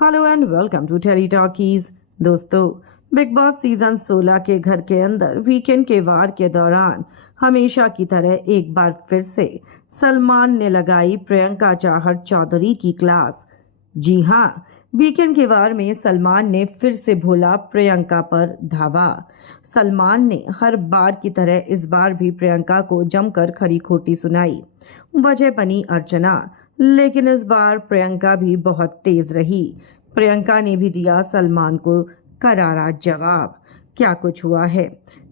Hello and welcome to Tele Talkies. दोस्तों, Bigg Boss season 16 के घर के अंदर वीकेंड के वार के दौरान हमेशा की तरह एक बार फिर से सलमान ने लगाई प्रियंका चाहर चौधरी की क्लास। जी हाँ, वीकेंड के वार में सलमान ने फिर से भोला प्रियंका पर धावा। सलमान ने हर बार की तरह इस बार भी प्रियंका को जमकर खरी खोटी सुनाई। वजह बनी अर्चना, लेकिन इस बार प्रियंका भी बहुत तेज रही। प्रियंका ने भी दिया सलमान को करारा जवाब। क्या कुछ हुआ है,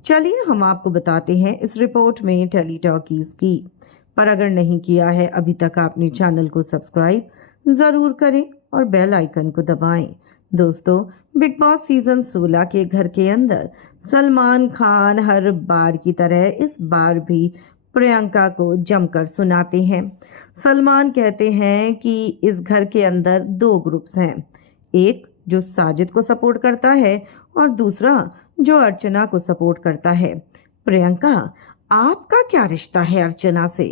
चलिए हम आपको बताते हैं इस रिपोर्ट में टेली टॉकीज की। पर अगर नहीं किया है अभी तक आपने चैनल को सब्सक्राइब जरूर करें और बेल आइकन को दबाएं। दोस्तों, बिग बॉस सीजन 16 के घर के अंदर सलमान खान हर बार की तरह इस बार भी प्रियंका को जमकर सुनाते हैं। सलमान कहते हैं कि इस घर के अंदर दो ग्रुप्स हैं, एक जो साजिद को सपोर्ट करता है और दूसरा जो अर्चना को सपोर्ट करता है। प्रियंका, आपका क्या रिश्ता है अर्चना से?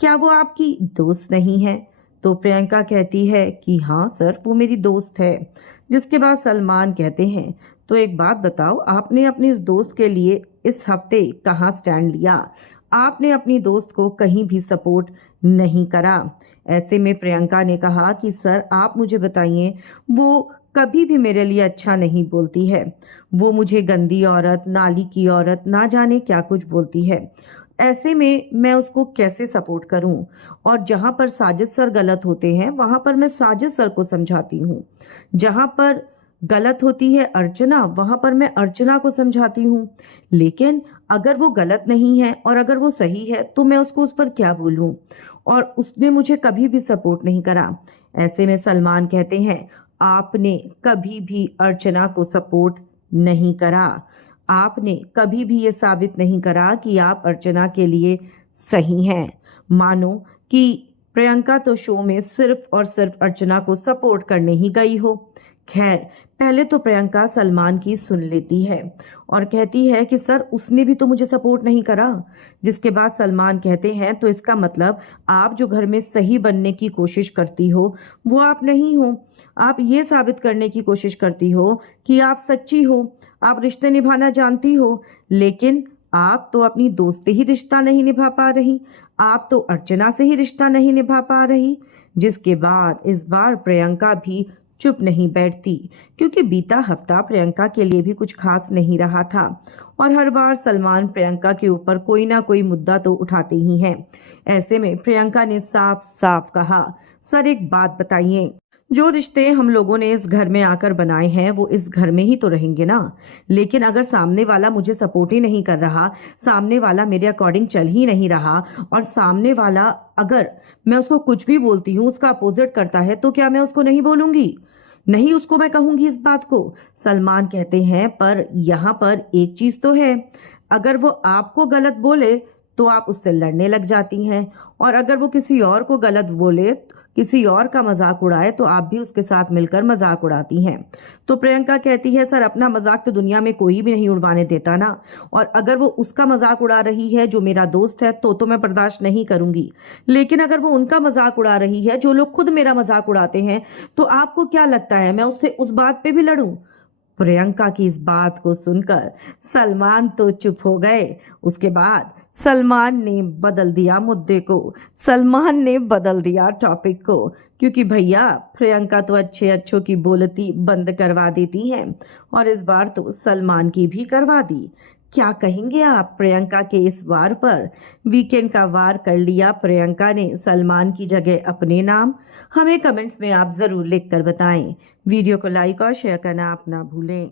क्या वो आपकी दोस्त नहीं है? तो प्रियंका कहती है कि हाँ सर, वो मेरी दोस्त है। जिसके बाद सलमान कहते हैं, तो एक बात बताओ, आपने अपनी इस दोस्त के लिए इस हफ्ते कहाँ स्टैंड लिया? आपने अपनी दोस्त को कहीं भी सपोर्ट नहीं करा। ऐसे में प्रियंका ने कहा कि सर आप मुझे बताइए, वो कभी भी मेरे लिए अच्छा नहीं बोलती है। वो मुझे गंदी औरत, नाली की औरत, ना जाने क्या कुछ बोलती है। ऐसे में मैं उसको कैसे सपोर्ट करूं? और जहां पर साजिद सर गलत होते हैं वहां पर मैं साजिद सर को समझाती हूँ। जहां पर गलत होती है अर्चना, वहां पर मैं अर्चना को समझाती हूँ। लेकिन अगर वो गलत नहीं है और अगर वो सही है तो मैं उसको उस पर क्या बोलूं? और उसने मुझे कभी भी सपोर्ट नहीं करा। ऐसे में सलमान कहते हैं, आपने कभी भी अर्चना को सपोर्ट नहीं करा। आपने कभी भी ये साबित नहीं करा कि आप अर्चना के लिए सही हैं। मानो कि प्रियंका तो शो में सिर्फ और सिर्फ अर्चना को सपोर्ट करने ही गई हो। खैर, पहले तो प्रियंका सलमान की सुन लेती है और कहती है कि सर उसने भी तो मुझे सपोर्ट नहीं करा। जिसके बाद सलमान कहते हैं, तो इसका मतलब आप जो घर में सही बनने की कोशिश करती हो वो आप नहीं हो। आप ये साबित करने की कोशिश करती हो कि आप सच्ची हो, आप रिश्ते निभाना जानती हो। लेकिन आप तो अपनी दोस्ती ही रिश्ता नहीं निभा पा रही, आप तो अर्चना से ही रिश्ता नहीं निभा पा रही। जिसके बाद इस बार प्रियंका भी चुप नहीं बैठती, क्योंकि बीता हफ्ता प्रियंका के लिए भी कुछ खास नहीं रहा था और हर बार सलमान प्रियंका के ऊपर कोई ना कोई मुद्दा तो उठाते ही हैं। ऐसे में प्रियंका ने साफ साफ कहा, सर एक बात बताइए, जो रिश्ते हम लोगों ने इस घर में आकर बनाए हैं वो इस घर में ही तो रहेंगे ना। लेकिन अगर सामने वाला मुझे सपोर्ट ही नहीं कर रहा, सामने वाला मेरे अकॉर्डिंग चल ही नहीं रहा, और सामने वाला अगर मैं उसको कुछ भी बोलती हूँ उसका अपोजिट करता है, तो क्या मैं उसको नहीं बोलूंगी? नहीं, उसको मैं कहूंगी इस बात को। सलमान कहते हैं, पर यहाँ पर एक चीज तो है, अगर वो आपको गलत बोले तो आप उससे लड़ने लग जाती हैं, और अगर वो किसी और को गलत बोले, किसी और का मजाक उड़ाए, तो आप भी उसके साथ मिलकर मजाक उड़ाती हैं। तो प्रियंका कहती है, सर अपना मजाक तो दुनिया में कोई भी नहीं उड़वाने देता ना, और अगर वो उसका मजाक उड़ा रही है जो मेरा दोस्त है तो मैं बर्दाश्त नहीं करूंगी। लेकिन अगर वो उनका मजाक उड़ा रही है जो लोग खुद मेरा मजाक उड़ाते हैं, तो आपको क्या लगता है मैं उससे उस बात पे भी लड़ूं? प्रियंका की इस बात को सुनकर सलमान तो चुप हो गए। उसके बाद सलमान ने बदल दिया मुद्दे को, सलमान ने बदल दिया टॉपिक को, क्योंकि भैया प्रियंका तो अच्छे अच्छों की बोलती बंद करवा देती हैं और इस बार तो सलमान की भी करवा दी। क्या कहेंगे आप प्रियंका के इस वार पर? वीकेंड का वार कर लिया प्रियंका ने सलमान की जगह अपने नाम। हमें कमेंट्स में आप ज़रूर लिख कर बताएं। वीडियो को लाइक और शेयर करना आप ना भूलें।